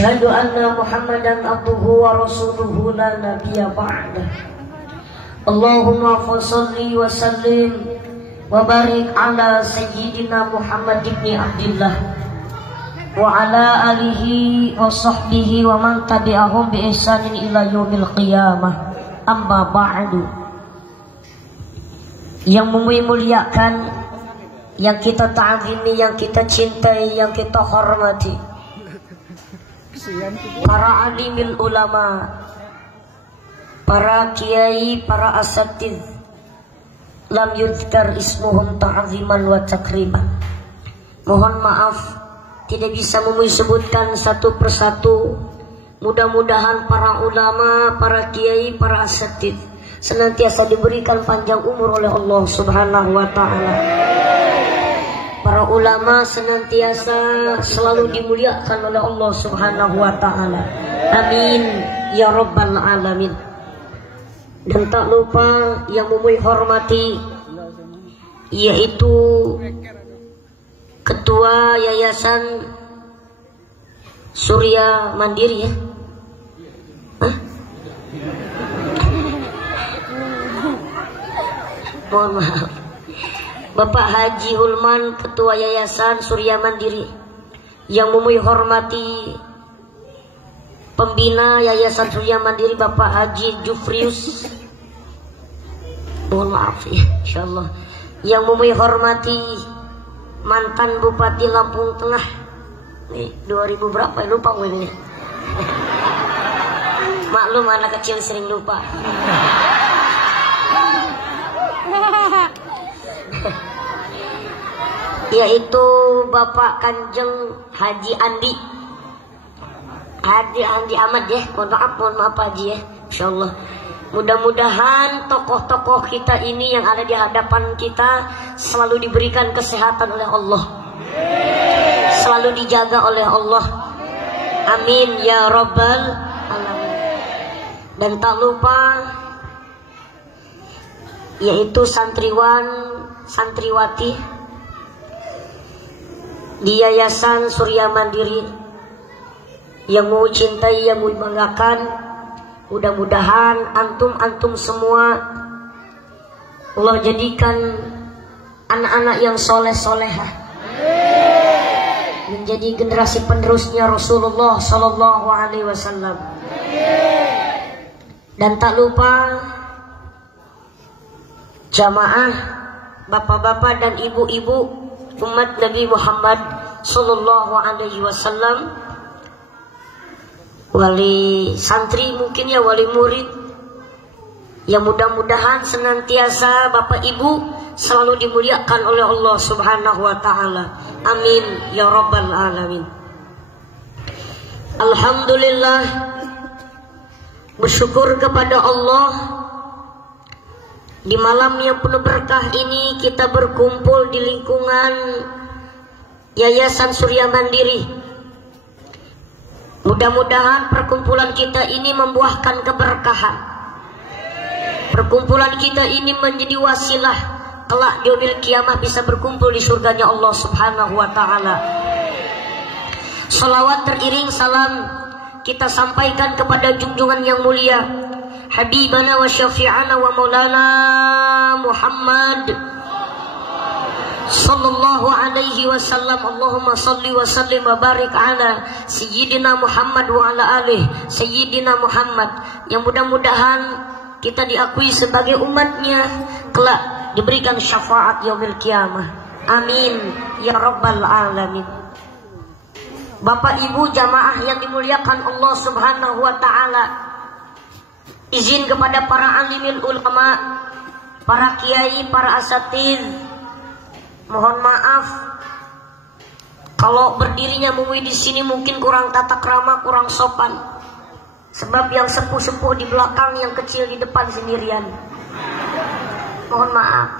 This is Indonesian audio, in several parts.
Asyhadu anna Muhammadan abduhu wa rasuluhu la nabiyya ba'dah. Allahumma fasholli wa sallim wa barik ala sayyidina Muhammad ibn Abdillah wa ala alihi wa sahbihi wa man tabi'ahum bi ihsanin ila yaumil qiyamah. Amma ba'du. Yang memuliakan, yang kita ta'zimi, yang kita cintai, yang kita hormati, para alimil ulama, para kiai, para asatidz, lam yuzkar ismuhum ta'ziman wa takriman. Mohon maaf tidak bisa menyebutkan satu persatu. Mudah-mudahan para ulama, para kiai, para asatidz senantiasa diberikan panjang umur oleh Allah Subhanahu wa ta'ala. Para ulama senantiasa selalu dimuliakan oleh Allah Subhanahu wa ta'ala. Amin ya rabbal alamin. Dan tak lupa yang memuji hormati, yaitu Ketua Yayasan Surya Mandiri, ya? Hah? Mohon maaf, Bapak Haji Hulman, Ketua Yayasan Surya Mandiri. Yang memuji hormati Pembina Yayasan Surya Mandiri Bapak Haji Jufrius. Mohon maaf ya, insyaallah. Yang memuji hormati mantan Bupati Lampung Tengah. Nih 2000 berapa ya, lupa gue ini. Maklum anak kecil sering lupa. Yaitu Bapak Kanjeng Haji Andi Ahmad, ya. Mohon maaf Haji, ya. Insyaallah. Mudah-mudahan tokoh-tokoh kita ini yang ada di hadapan kita selalu diberikan kesehatan oleh Allah, selalu dijaga oleh Allah. Amin ya rabbal alamin. Dan tak lupa yaitu santriwan, santriwati di Yayasan Surya Mandiri yang mau cintai, yang mau banggakan. Mudah-mudahan antum semua Allah jadikan anak-anak yang soleh-solehah, menjadi generasi penerusnya Rasulullah Sallallahu Alaihi Wasallam. Dan tak lupa jamaah, bapak-bapak dan ibu-ibu umat Nabi Muhammad Sallallahu Alaihi Wasallam, wali santri mungkin ya, wali murid, yang mudah-mudahan senantiasa bapak ibu selalu dimuliakan oleh Allah Subhanahu wa ta'ala. Amin ya rabbal alamin. Alhamdulillah, bersyukur kepada Allah, di malam yang penuh berkah ini kita berkumpul di lingkungan Yayasan Surya Mandiri. Mudah-mudahan perkumpulan kita ini membuahkan keberkahan. Perkumpulan kita ini menjadi wasilah kelak di yaumil kiamah bisa berkumpul di surganya Allah Subhanahu wa ta'ala. Salawat teriring salam kita sampaikan kepada junjungan yang mulia, Habibana wa syafi'ana wa maulana Muhammad Sallallahu alaihi wasallam. Allahumma salli wa sallim wa barik ala Sayyidina Muhammad wa ala alih Sayyidina Muhammad. Yang mudah-mudahan kita diakui sebagai umatnya, kelak diberikan syafaat yaumil kiamah. Amin ya rabbal alamin. Bapak ibu jamaah yang dimuliakan Allah Subhanahu wa ta'ala, izin kepada para alimil ulama, para kiai, para asatidz, mohon maaf kalau berdirinya mui di sini mungkin kurang tata krama, kurang sopan. Sebab yang sepuh-sepuh di belakang, yang kecil di depan sendirian. Mohon maaf.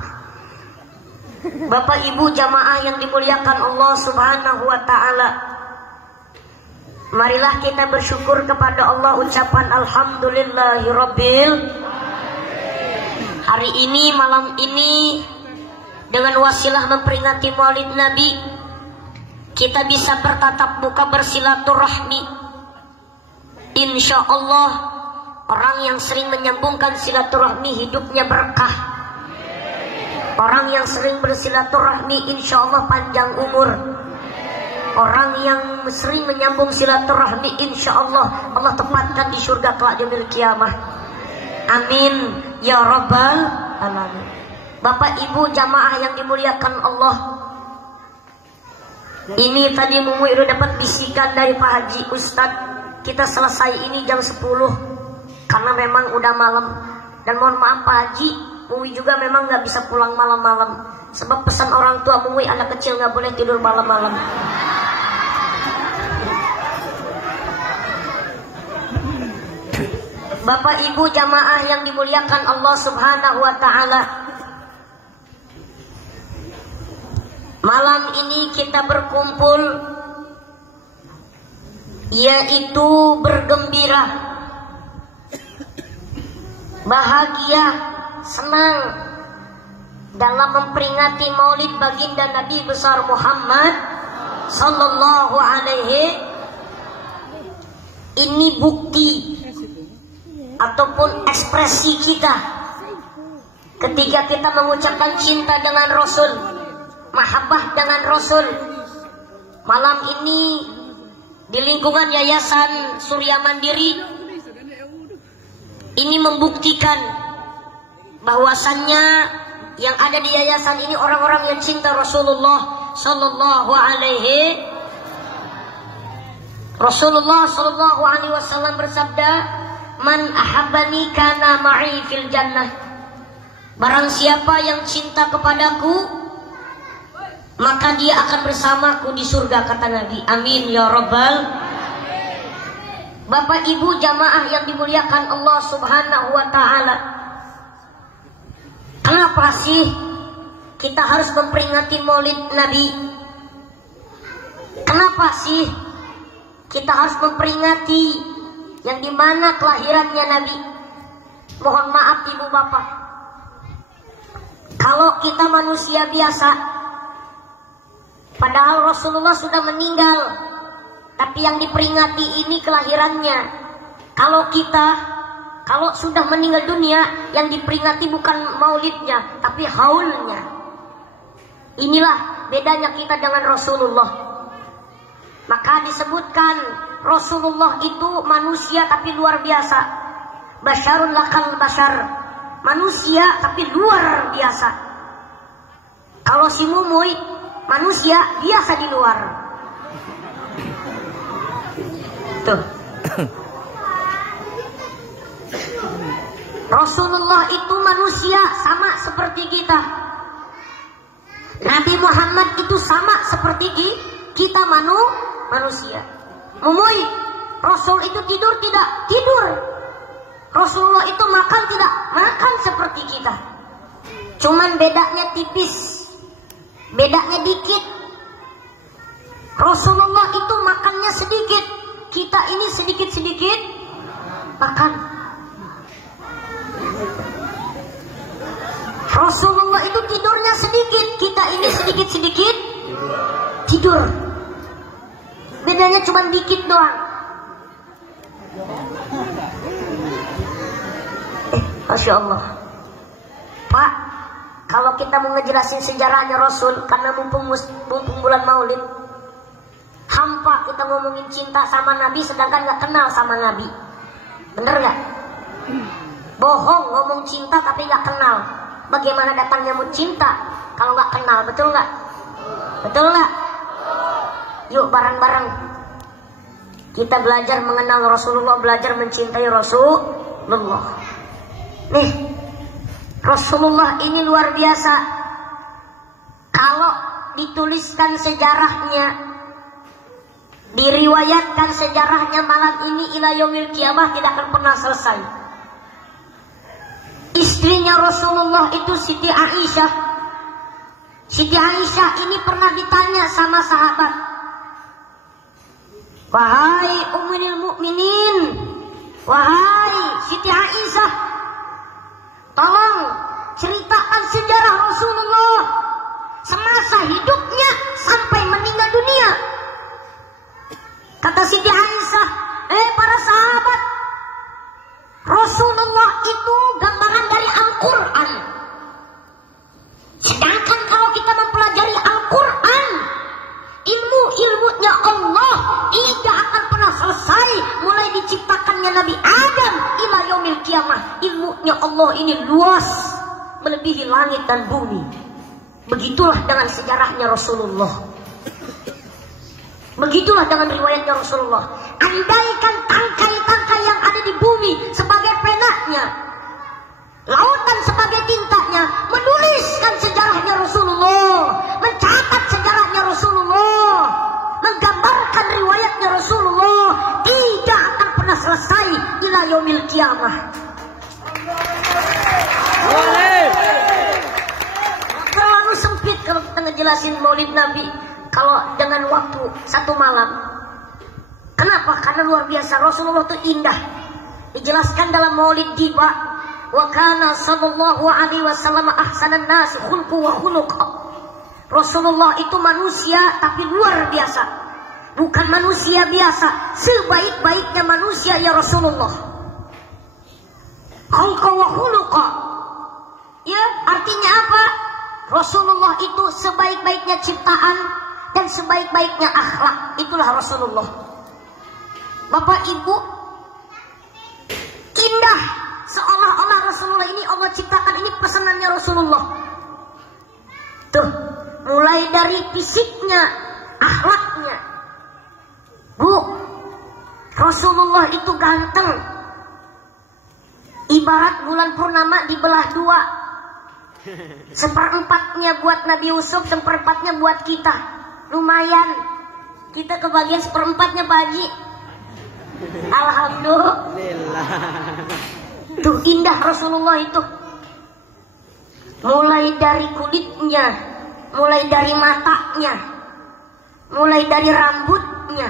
Bapak ibu jamaah yang dimuliakan Allah Subhanahu wa ta'ala, marilah kita bersyukur kepada Allah, ucapan alhamdulillahirabbil. Hari ini, malam ini, dengan wasilah memperingati Maulid Nabi, kita bisa bertatap muka bersilaturahmi, Insya Allah orang yang sering menyambungkan silaturahmi hidupnya berkah. Orang yang sering bersilaturahmi insya Allah panjang umur. Orang yang sering menyambung silaturahmi insya Allah Allah tempatkan di surga kelak yaumil kiamah. Amin ya rabbal alamin. Bapak ibu jamaah yang dimuliakan Allah, ini tadi Mumu itu dapat bisikan dari Pak Haji Ustadz, kita selesai ini jam 10 karena memang udah malam. Dan mohon maaf Pak Haji, Mumu juga memang gak bisa pulang malam-malam, sebab pesan orang tua Mumu anak kecil gak boleh tidur malam-malam. Bapak ibu jamaah yang dimuliakan Allah subhanahu wa ta'ala, malam ini kita berkumpul yaitu bergembira, bahagia, senang dalam memperingati Maulid baginda Nabi besar Muhammad sallallahu alaihi. Ini bukti ataupun ekspresi kita ketika kita mengucapkan cinta dengan Rasul, mahabbah dengan Rasul. Malam ini di lingkungan Yayasan Surya Mandiri ini membuktikan bahwasannya yang ada di yayasan ini orang-orang yang cinta Rasulullah sallallahu alaihi. Rasulullah sallallahu alaihi wasallam bersabda, "Man ahabbani kana ma'i fil jannah." Barang siapa yang cinta kepadaku, maka dia akan bersamaku di surga, kata Nabi. Amin ya rabbal. Bapak ibu jamaah yang dimuliakan Allah subhanahu wa ta'ala, kenapa sih kita harus memperingati Maulid Nabi? Kenapa sih kita harus memperingati yang dimana kelahirannya Nabi? Mohon maaf ibu bapak, kalau kita manusia biasa, padahal Rasulullah sudah meninggal, tapi yang diperingati ini kelahirannya. Kalau sudah meninggal dunia, yang diperingati bukan maulidnya, tapi haulnya. Inilah bedanya kita dengan Rasulullah. Maka disebutkan Rasulullah itu manusia tapi luar biasa. Basyarun lakal basyar, manusia tapi luar biasa. Kalau si Mumuy manusia biasa di luar. Tuh. Rasulullah itu manusia sama seperti kita. Nabi Muhammad itu sama seperti kita manusia. Mumuy, Rasul itu tidur tidak? Tidur. Rasulullah itu makan tidak? Makan seperti kita. Cuman bedanya tipis, bedanya dikit. Rasulullah itu makannya sedikit, kita ini sedikit-sedikit makan. Rasulullah itu tidurnya sedikit, kita ini sedikit-sedikit tidur. Bedanya cuma dikit doang. Masya Allah. Pak, kalau kita mau ngejelasin sejarahnya Rasul, karena mumpung bulan Maulid, hampa kita ngomongin cinta sama Nabi sedangkan gak kenal sama Nabi. Bener gak? Bohong ngomong cinta tapi gak kenal. Bagaimana datangnya mau cinta kalau gak kenal? Betul gak? Betul gak? Yuk bareng-bareng kita belajar mengenal Rasulullah, belajar mencintai Rasulullah. Nih, Rasulullah ini luar biasa. Kalau dituliskan sejarahnya, diriwayatkan sejarahnya malam ini ila yaumil kiamah tidak akan pernah selesai. Istrinya Rasulullah itu Siti Aisyah. Siti Aisyah ini pernah ditanya sama sahabat, "Wahai Ummul Mukminin, wahai Siti Aisyah, tolong ceritakan sejarah Rasulullah semasa hidupnya sampai meninggal dunia." Kata Siti Aisyah, para sahabat, Nabi Adam ila yaumil qiyamah. Ilmunya Allah ini luas, melebihi langit dan bumi. Begitulah dengan sejarahnya Rasulullah. Begitulah dengan riwayatnya Rasulullah. Andaikan tangkai-tangkai yang ada di bumi sebagai penanya, lautan sebagai tintanya, menuliskan sejarahnya Rasulullah, mencatat sejarahnya Rasulullah, menggambarkan riwayatnya Rasulullah, tidak akan pernah selesai ila yaumil qiyamah. Terlalu sempit kalau kita ngejelasin maulid Nabi kalau dengan waktu satu malam. Kenapa? Karena luar biasa. Rasulullah itu indah. Dijelaskan dalam maulid jiwa, wa kana sallallahu alaihi wasallam ahsanan nas khulqu wa khuluqa. Rasulullah itu manusia tapi luar biasa. Bukan manusia biasa, sebaik-baiknya manusia ya Rasulullah. Khulqa wa khuluqa. Ya, artinya apa? Rasulullah itu sebaik-baiknya ciptaan dan sebaik-baiknya akhlak. Itulah Rasulullah. Bapak Ibu, indah seolah-olah Rasulullah ini Allah ciptakan, ini pesanannya Rasulullah. Tuh, mulai dari fisiknya, akhlaknya. Bu, Rasulullah itu ganteng. Ibarat bulan purnama dibelah dua. Seperempatnya buat Nabi Yusuf, seperempatnya buat kita. Lumayan, kita kebagian seperempatnya Pak Haji. Alhamdulillah. Tuh indah Rasulullah itu. Mulai dari kulitnya, mulai dari matanya, mulai dari rambutnya,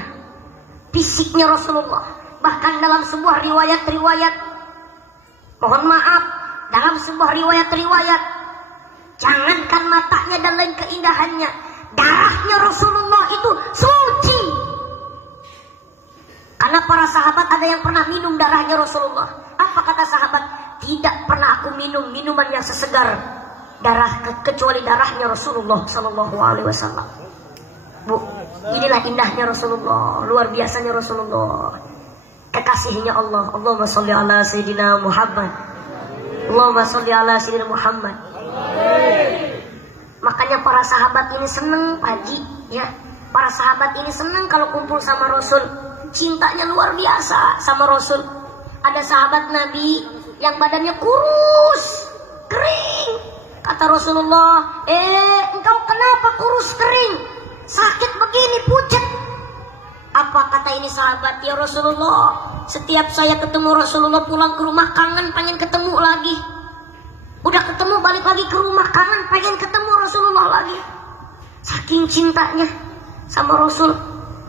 fisiknya Rasulullah. Bahkan dalam sebuah riwayat-riwayat, mohon maaf, dalam sebuah riwayat-riwayat, jangankan matanya dan lain keindahannya, darahnya Rasulullah itu suci. Karena para sahabat ada yang pernah minum darahnya Rasulullah. Apa kata sahabat? Tidak pernah aku minum minuman yang sesegar kecuali darahnya Rasulullah Sallallahu Alaihi Wasallam. Bu, inilah indahnya Rasulullah, luar biasanya Rasulullah. Kekasihnya Allah. Allahumma sholli ala Sayyidina Muhammad. Allahumma sholli ala Sayyidina Muhammad. Makanya para sahabat ini seneng Haji, ya. Para sahabat ini seneng kalau kumpul sama Rasul. Cintanya luar biasa sama Rasul. Ada sahabat Nabi yang badannya kurus, kering. Kata Rasulullah, engkau kenapa kurus kering? Sakit begini, pucat. Apa kata ini sahabat? Ya Rasulullah, setiap saya ketemu Rasulullah pulang ke rumah kangen pengen ketemu lagi. Udah ketemu balik lagi ke rumah kangen pengen ketemu Rasulullah lagi. Saking cintanya sama Rasul.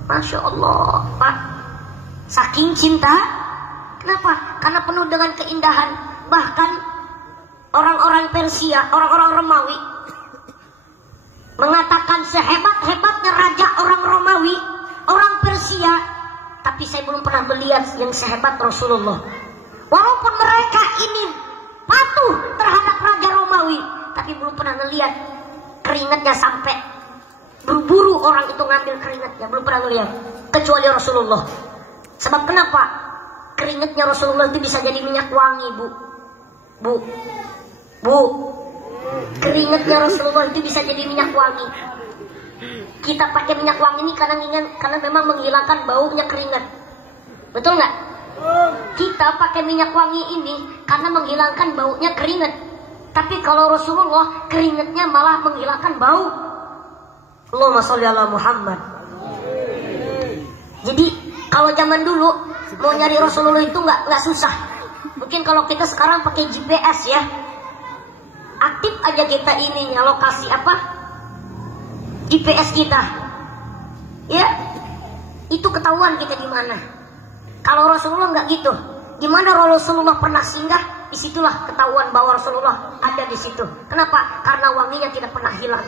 Masya Allah, Pak. Saking cinta. Kenapa? Karena penuh dengan keindahan. Bahkan orang-orang Persia, orang-orang Romawi mengatakan sehebat-hebatnya raja orang Romawi, orang Persia, tapi saya belum pernah melihat yang sehebat Rasulullah. Walaupun mereka ini patuh terhadap raja Romawi, tapi belum pernah melihat keringatnya sampai buru-buru orang itu ngambil keringatnya, belum pernah melihat kecuali Rasulullah. Sebab kenapa? Keringatnya Rasulullah itu bisa jadi minyak wangi, Bu. Keringatnya Rasulullah itu bisa jadi minyak wangi. Kita pakai minyak wangi ini karena memang menghilangkan baunya keringat. Betul nggak? Kita pakai minyak wangi ini karena menghilangkan baunya keringat. Tapi kalau Rasulullah keringatnya malah menghilangkan bau. Allahumma sholli ala Muhammad. Jadi kalau zaman dulu mau nyari Rasulullah itu nggak susah. Mungkin kalau kita sekarang pakai GPS ya, aktif aja kita ininya lokasi apa GPS kita, ya itu ketahuan kita di mana. Kalau Rasulullah nggak gitu. Di mana Rasulullah pernah singgah, disitulah ketahuan bahwa Rasulullah ada di situ. Kenapa? Karena wanginya tidak pernah hilang.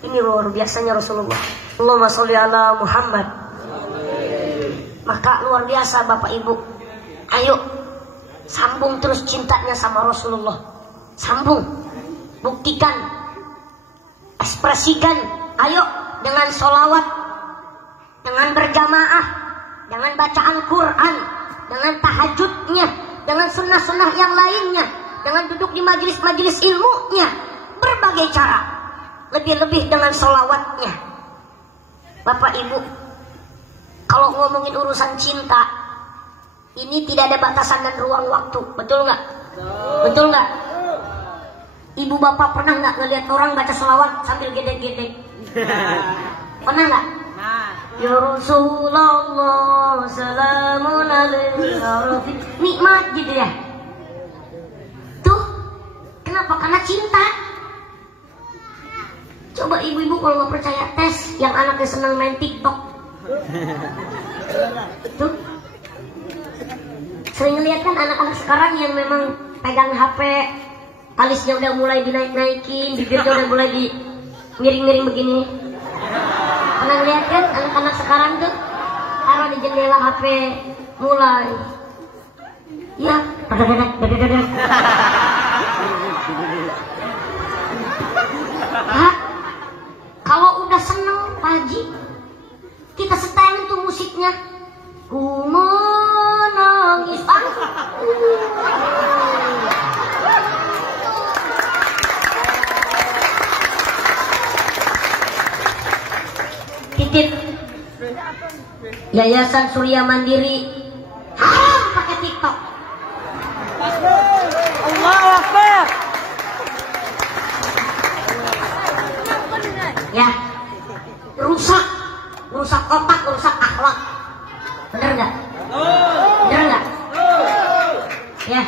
Ini luar biasanya Rasulullah. Allahumma sholli ala Muhammad. Maka luar biasa Bapak Ibu. Ayo sambung terus cintanya sama Rasulullah. Sambung, buktikan, ekspresikan. Ayo dengan sholawat, dengan berjamaah, dengan bacaan Quran, dengan tahajudnya, dengan sunnah-sunnah yang lainnya, dengan duduk di majelis-majelis ilmunya, berbagai cara. Lebih-lebih dengan sholawatnya. Bapak Ibu, kalau ngomongin urusan cinta, ini tidak ada batasan dan ruang waktu. Betul nggak? Betul nggak? Ibu bapak pernah nggak ngelihat orang baca sholawat sambil gedek-gedek? Pernah nggak? Ya Rasulullah, salamun alaikum. Nikmat gitu ya. Tuh, kenapa? Karena cinta. Coba ibu-ibu kalau nggak percaya tes yang anaknya senang main TikTok. Tuh, sering ngeliat kan anak-anak sekarang yang memang pegang HP, alisnya udah mulai dinaik-naikin, bibirnya udah mulai di miring-miring begini. Pernah lihat kan anak-anak sekarang tuh taruh di jendela HP mulai, ya, Hah? Kalau udah seneng Pak Haji, kita setelin tuh musiknya, ku menangis. Titip Yayasan Surya Mandiri haram pakai TikTok. Allahu Akbar. Ya, rusak otak, rusak akhlak. Bener nggak? Bener nggak? Ya,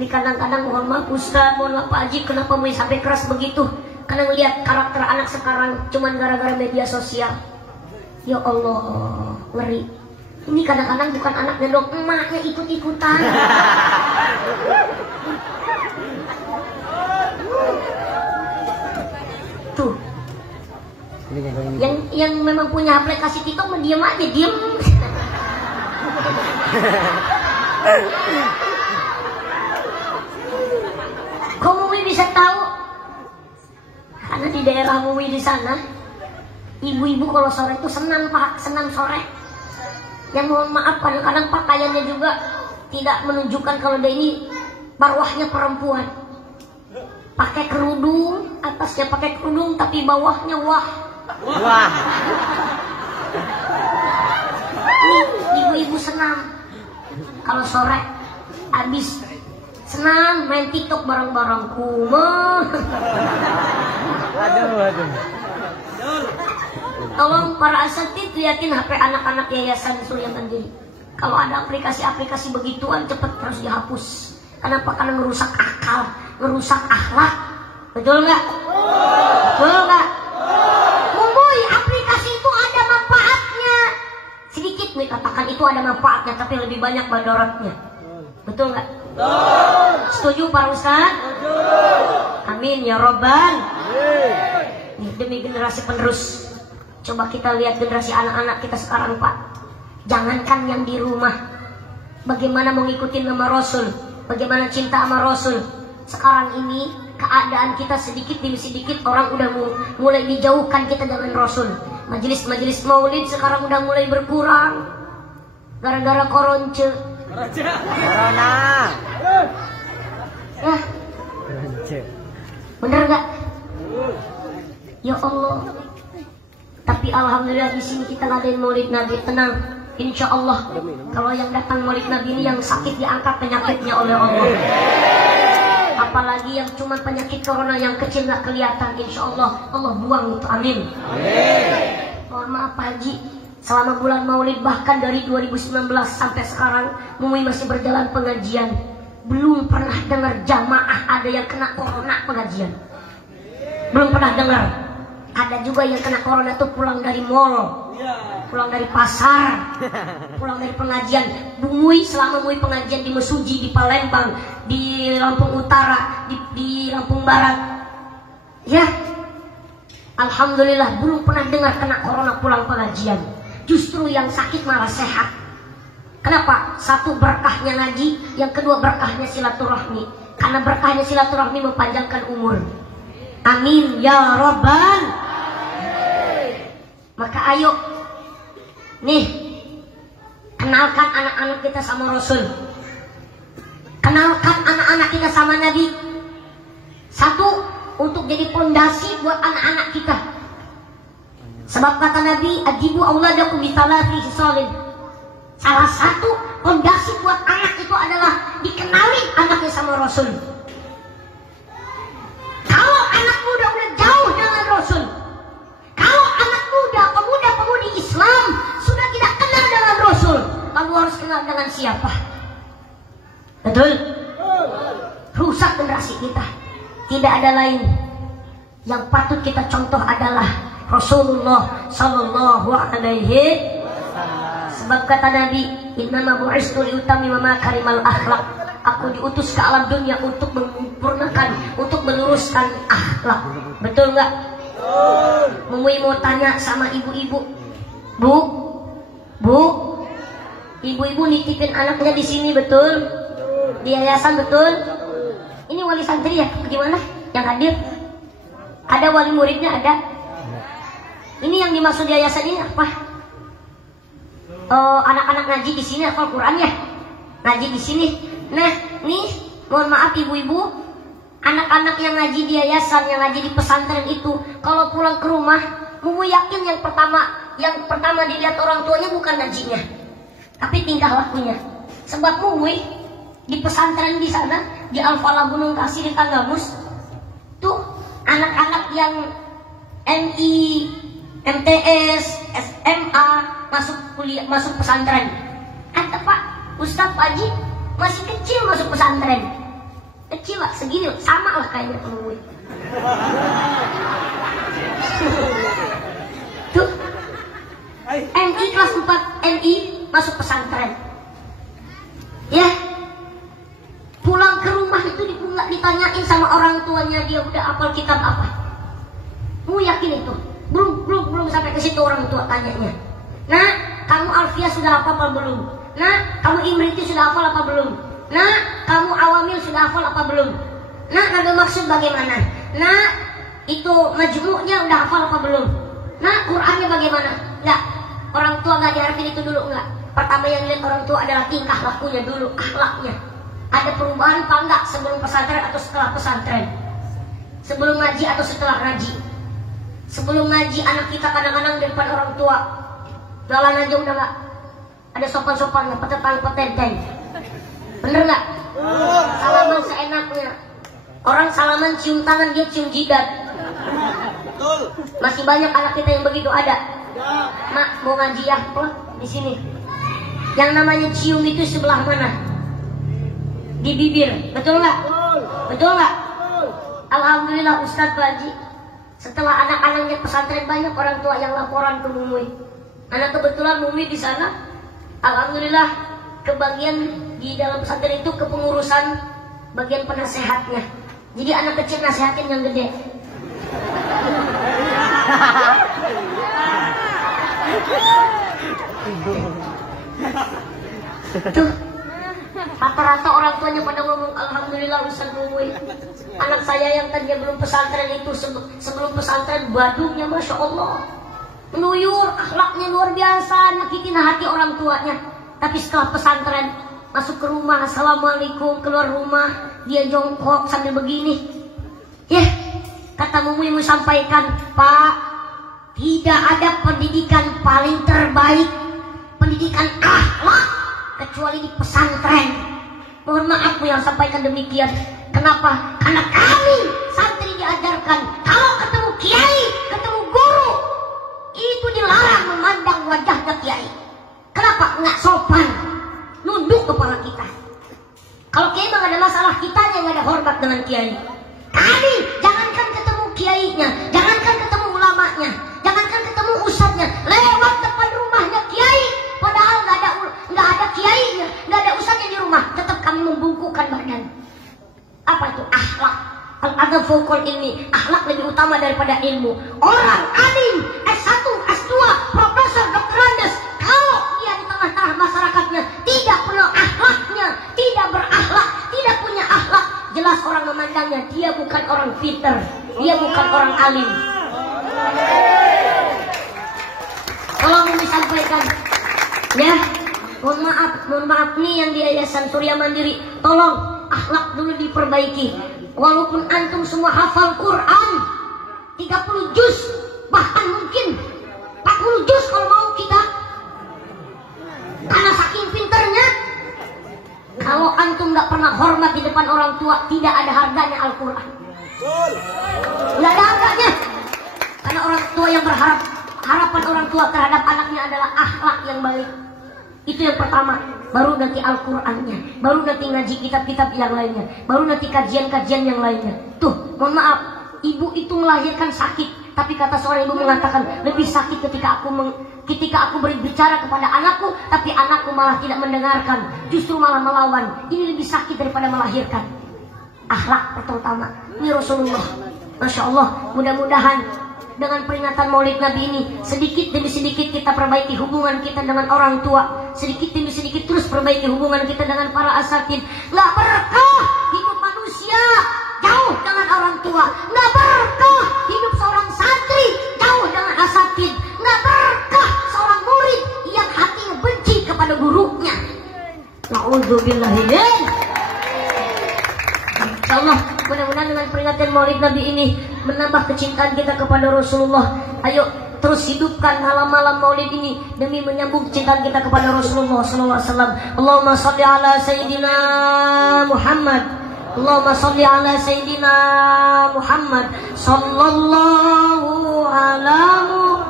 ini kadang-kadang mohon maaf Ustaz, mohon maaf Pak Haji, kenapa mau sampai keras begitu? Karena ngelihat karakter anak sekarang cuman gara-gara media sosial. Ya Allah, ngeri. Ini kadang-kadang bukan anaknya dong, emaknya ikut-ikutan. Tuh, yang memang punya aplikasi TikTok diam aja, diam. Kok Mui bisa tahu? Karena di daerah Mui di sana, ibu-ibu kalau sore itu senang Pak, senang sore. Yang mohon maaf kadang-kadang pakaiannya juga tidak menunjukkan kalau dia ini marwahnya perempuan. Pakai kerudung, atasnya pakai kerudung tapi bawahnya wah. Ibu-ibu senang kalau sore habis senang main TikTok bareng-bareng. Aduh. Tolong para asatid liatin HP anak-anak Yayasan Surya Mandiri. Kalau ada aplikasi-aplikasi begituan cepat harus dihapus. Kenapa? Karena merusak akal, merusak akhlak. Betul nggak? Betul nggak? Mumui, aplikasi itu ada manfaatnya. Sedikit nih katakan itu ada manfaatnya, tapi lebih banyak mudaratnya. Betul nggak? Setuju Pak Ustaz? Amin ya Robbal. Nih, demi generasi penerus. Coba kita lihat generasi anak-anak kita sekarang Pak. Jangankan yang di rumah, bagaimana mau ngikutin nama Rasul, bagaimana cinta sama Rasul. Sekarang ini keadaan kita sedikit demi sedikit orang udah mulai dijauhkan kita dengan Rasul. Majelis-majelis maulid sekarang udah mulai berkurang gara-gara corona. Ya, bener gak? Ya Allah. Tapi alhamdulillah di sini kita ngadain maulid Nabi, tenang. Insya Allah kalau yang datang maulid Nabi ini yang sakit diangkat penyakitnya oleh Allah. Apalagi yang cuma penyakit corona yang kecil nggak kelihatan, insya Allah Allah buang itu. Amin. Mohon maaf Pak Haji, selama bulan maulid bahkan dari 2019 sampai sekarang Mui masih berjalan pengajian, belum pernah dengar jamaah ada yang kena corona pengajian. Belum pernah dengar. Ada juga yang kena corona tuh pulang dari mall, pulang dari pasar, pulang dari pengajian. Mui selama Mui pengajian di Mesuji, di Palembang, di Lampung Utara, di Lampung Barat, ya alhamdulillah belum pernah dengar kena corona pulang pengajian. Justru yang sakit malah sehat. Kenapa? Satu, berkahnya ngaji, yang kedua berkahnya silaturahmi. Karena berkahnya silaturahmi memanjangkan umur. Amin ya Rabbal. Maka ayo nih, Kenalkan anak-anak kita sama Rasul. Kenalkan anak-anak kita sama Nabi. Satu, untuk jadi pondasi buat anak-anak kita. Sebab kata Nabi, ajibu auladakum bitalafi hisalin. Salah satu pondasi buat anak itu adalah dikenali anaknya sama Rasul. Kalau anak muda udah jauh dengan Rasul, kalau anak muda, pemuda-pemudi Islam sudah tidak kenal dengan Rasul, kamu harus kenal dengan siapa? Betul? Rusak generasi kita. Tidak ada lain yang patut kita contoh adalah Rasulullah Sallallahu Alaihi. Sebab kata Nabi, innama bu'istu liutammima makarimal akhlak. Aku diutus ke alam dunia untuk menyempurnakan, untuk meluruskan akhlak. Betul nggak? Mumui mau tanya sama ibu-ibu, bu, ibu-ibu nitipin anaknya di sini, betul? Di yayasan, betul? Ini wali santri ya? Gimana? Yang hadir? Ada wali muridnya, ada? Ini yang dimaksud yayasan ini apa? Anak-anak ngaji di sini hafal Quran ya? Ngaji di sini. Nah, nih, mohon maaf ibu-ibu, anak-anak yang ngaji di yayasan, yang ngaji di pesantren itu, kalau pulang ke rumah, Mumu yakin yang pertama dilihat orang tuanya bukan ngajinya, tapi tingkah lakunya. Sebab Mumu di pesantren di sana, di Al-Falah Gunung Kasih di Tanggamus, tuh anak-anak yang MI, MTS, SMA masuk kuliah, masuk pesantren. Kata Pak Ustadz Pak Haji masih kecil masuk pesantren. Kecil lah, segini sama lah kayaknya temen gue. Tuh MI kelas 4 MI masuk pesantren. Ya, pulang ke rumah itu ditanyain sama orang tuanya dia udah hafal kitab apa. Gue yakin itu belum sampai ke situ orang tua tanyanya. Nah, kamu Alfia sudah hafal apa belum? Nah, kamu Imriti sudah hafal apa belum? Nah, kamu Awamil sudah hafal apa belum? Nah, nada maksud bagaimana? Nah, itu majmu'nya udah hafal apa belum? Nah, Qur'annya bagaimana? Enggak. Orang tua enggak diharapin itu dulu, enggak. Pertama yang lihat orang tua adalah tingkah lakunya dulu, akhlaknya. Ada perubahan apa enggak sebelum pesantren atau setelah pesantren? Sebelum ngaji atau setelah ngaji? Sebelum ngaji anak kita kadang-kadang depan orang tua jalan aja udah enggak ada sopan-sopannya, petentang-petenteng. Bener nggak? Salaman seenaknya. Orang salaman cium tangan, dia cium jidat. Masih banyak anak kita yang begitu ada. Mak mau ngaji ya, di sini. Yang namanya cium itu sebelah mana? Di bibir, betul nggak? Betul nggak? Alhamdulillah Ustadz Pak Haji, setelah anak-anaknya pesantren banyak orang tua yang laporan ke Mumui. Anak kebetulan Mumui di sana, alhamdulillah kebagian di dalam pesantren itu kepengurusan bagian penasehatnya. Jadi anak kecil nasehatin yang gede. Tuh, rata-rata orang tuanya pada ngomong alhamdulillah Ustaz Mumui. Anak saya yang tadinya belum pesantren itu sebelum pesantren badungnya masya Allah, meluyur, akhlaknya luar biasa, nyakitin hati orang tuanya. Tapi setelah pesantren masuk ke rumah, assalamualaikum, keluar rumah dia jongkok sambil begini. Ya, kata Mumui mau sampaikan, Pak, tidak ada pendidikan paling terbaik, pendidikan akhlak kecuali di pesantren. Mohon maaf yang sampaikan demikian. Kenapa? Karena kami santri diajarkan kalau ketemu kiai, ketemu guru, itu dilarang memandang wajahnya kiai. Kenapa? Nggak sopan, nunduk kepala kita. Kalau kiai mah nggak ada masalah, kita yang nggak ada hormat dengan kiai. Kami jangankan ketemu kiainya, jangankan ketemu ulamanya, jangankan ketemu ustadznya, lewat depan rumahnya kiai, padahal nggak ada kiainya, nggak ada ustadznya di rumah, tetap kami membungkukkan badan. Apa itu? Akhlak. Al-adab fawqal ilmi. Akhlak lebih utama daripada ilmu. Orang alim S1, S2, profesor, doktorandes, kalau dia di tengah-tengah masyarakatnya tidak punya akhlaknya, tidak berakhlak, tidak punya akhlak, jelas orang memandangnya dia bukan orang pintar, dia bukan orang alim. Kalau mau disampaikan, ya, Mohon maaf nih yang di Yayasan Surya Mandiri, tolong akhlak dulu diperbaiki. Walaupun antum semua hafal Quran 30 juz, bahkan mungkin 40 juz kalau mau kita, karena saking pinternya. Kalau antum nggak pernah hormat di depan orang tua, tidak ada harganya Al-Quran. Nggak ada harganya. Karena orang tua yang berharap, harapan orang tua terhadap anaknya adalah akhlak yang baik. Itu yang pertama. Baru nanti Al-Qurannya, baru nanti ngaji kitab-kitab yang lainnya, baru nanti kajian-kajian yang lainnya. Tuh, mohon maaf, ibu itu melahirkan sakit, tapi kata seorang ibu mengatakan lebih sakit ketika aku berbicara kepada anakku, tapi anakku malah tidak mendengarkan, justru malah melawan. Ini lebih sakit daripada melahirkan. Akhlak terutama. Ini Rasulullah. Masya Allah, mudah-mudahan dengan peringatan Maulid Nabi ini, sedikit demi sedikit kita perbaiki hubungan kita dengan orang tua, sedikit demi sedikit terus perbaiki hubungan kita dengan para asatid. Nggak berkah hidup manusia jauh dengan orang tua, nggak berkah hidup seorang santri jauh dengan asatid, nggak berkah seorang murid yang hatinya benci kepada gurunya. Na'udzubillahimin. Insyaallah mudah-mudahan dengan peringatan Maulid Nabi ini menambah kecintaan kita kepada Rasulullah. Ayo terus hidupkan malam-malam Maulid ini demi menyambung kecintaan kita kepada Rasulullah SAW. Allahumma salli ala Sayyidina Muhammad. Allahumma salli ala Sayyidina Muhammad sallallahu ala Muhammad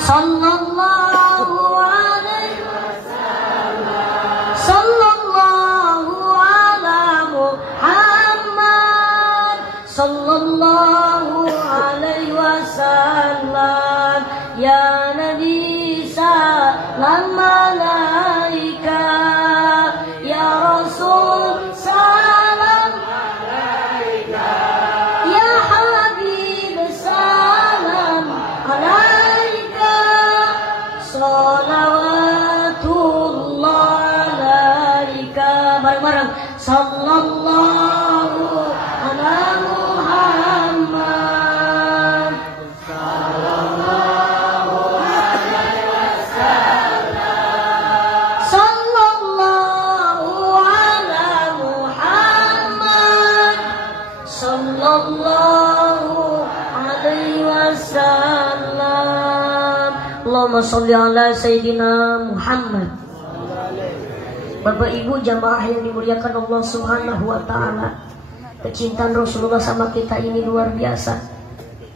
sallallahu alaihi wasallam sallallahu ala Muhammad sallallahu alaihi wasallam. Ya Nabi salam alaika, ya Rasul salam alaika, ya Habib salam alaika, salawatullah alaika. Bareng-bareng sallallahu ala Muhammad sallallahu alaihi wasallam sallallahu ala Muhammad sallallahu alaihi wasallam. Allahumma sholli ala Sayyidina Muhammad. Bapak Ibu jamaah yang dimuliakan Allah Subhanahu wa taala, kecintaan Rasulullah sama kita ini luar biasa.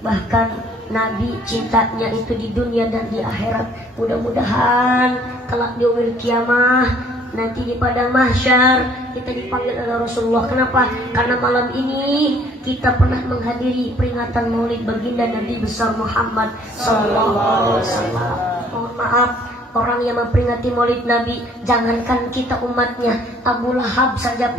Bahkan Nabi cintanya itu di dunia dan di akhirat. Mudah-mudahan kelak di yaumil kiamah, nanti di padang mahsyar kita dipanggil oleh Rasulullah. Kenapa? Karena malam ini kita pernah menghadiri peringatan Maulid baginda Nabi besar Muhammad sallallahu alaihi wasallam. Mohon maaf, orang yang memperingati Maulid Nabi, jangankan kita umatnya, Abu Lahab saja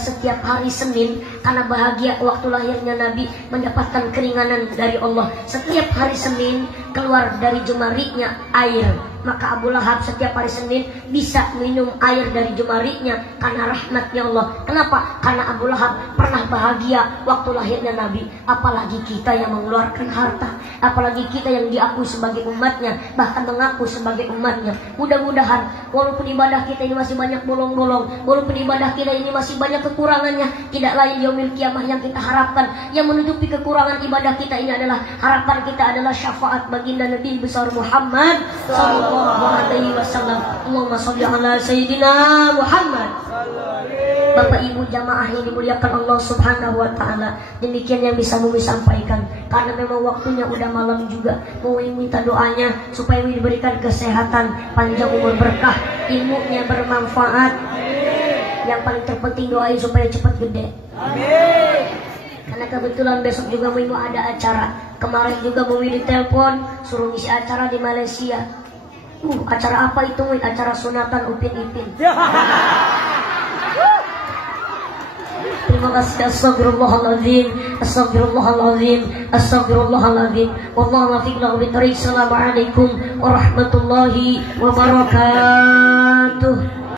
setiap hari Senin karena bahagia waktu lahirnya Nabi mendapatkan keringanan dari Allah. Setiap hari Senin keluar dari jemarinya air, maka Abu Lahab setiap hari Senin bisa minum air dari jemarinya karena rahmatnya Allah. Kenapa? Karena Abu Lahab pernah bahagia waktu lahirnya Nabi. Apalagi kita yang mengeluarkan harta, apalagi kita yang diakui sebagai umatnya, bahkan mengaku sebagai umatnya. Mudah-mudahan walaupun ibadah kita ini masih banyak bolong-bolong, walaupun ibadah kita ini masih banyak kekurangannya, tidak lain yaumil kiamah yang kita harapkan, yang menutupi kekurangan ibadah kita ini adalah harapan kita adalah syafaat baginda Nabi besar Muhammad sallallahu alaihi wasallam. Allahumma sholli ala Sayyidina Muhammad. Bapak Ibu jamaah yang dimuliakan Allah Subhanahu wa taala, demikian yang bisa Mumi sampaikan. Karena memang waktunya udah malam juga. Mumi minta doanya supaya Mumi diberikan kesehatan, panjang umur, berkah, ilmunya bermanfaat. Yang paling terpenting doain supaya cepat gede. Amin. Karena kebetulan besok juga Mumi mau ada acara. Kemarin juga Mumi ditelepon suruh ngisi acara di Malaysia. Acara apa itu? Acara sunatan Upin Ipin. Terima kasih. Astagfirullahaladzim, astagfirullahaladzim, astagfirullahaladzim. Wallahu muwaffiq li thariq. Assalamualaikum warahmatullahi wabarakatuh.